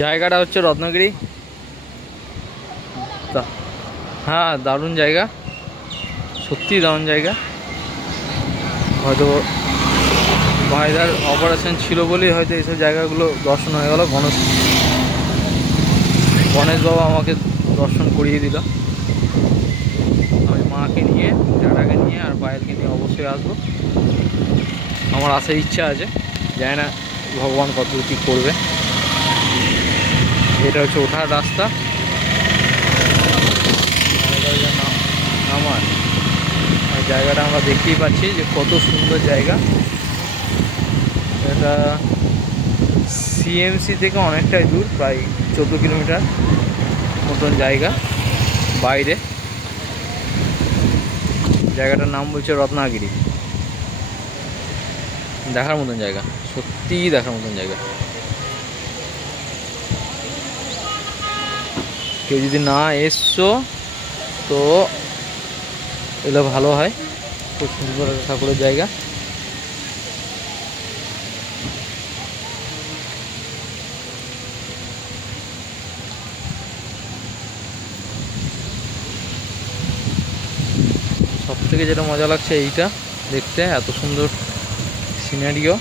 জায়গাটা হচ্ছে রত্নাগিরি। হ্যাঁ, দারুণ জায়গা, সত্যি দারুণ জায়গা। হয়তো ভাইদার অপারেশন ছিল বলেই হয়তো এইসব জায়গাগুলো দর্শন হয়ে গেল। গণেশ বাবা আমাকে দর্শন করিয়ে দিল। আমি মাকে নিয়ে, জ্যাঠাকে নিয়ে আর পায়েলকে নিয়ে অবশ্যই আসবো। আমার আসার ইচ্ছা আছে, জানি না ভগবান কত কী করবে। এটা হচ্ছে ওঠার রাস্তা। আমার জায়গাটা আমরা দেখতেই পাচ্ছি যে কত সুন্দর জায়গা। এটা সিএমসি থেকে অনেকটাই দূর, প্রায় 14 কিলোমিটার মতন জায়গা বাইরে। জায়গাটার নাম বলছে রত্নাগিরি। দেখার মতন জায়গা, সত্যিই দেখার মতন জায়গা। কেউ যদি না এসছো তো এগুলো ভালো হয়, খুব সুন্দর ঠাকুরের জায়গা। সব থেকে যেটা মজা লাগছে এইটা দেখতে, এত সুন্দর সিনারিও।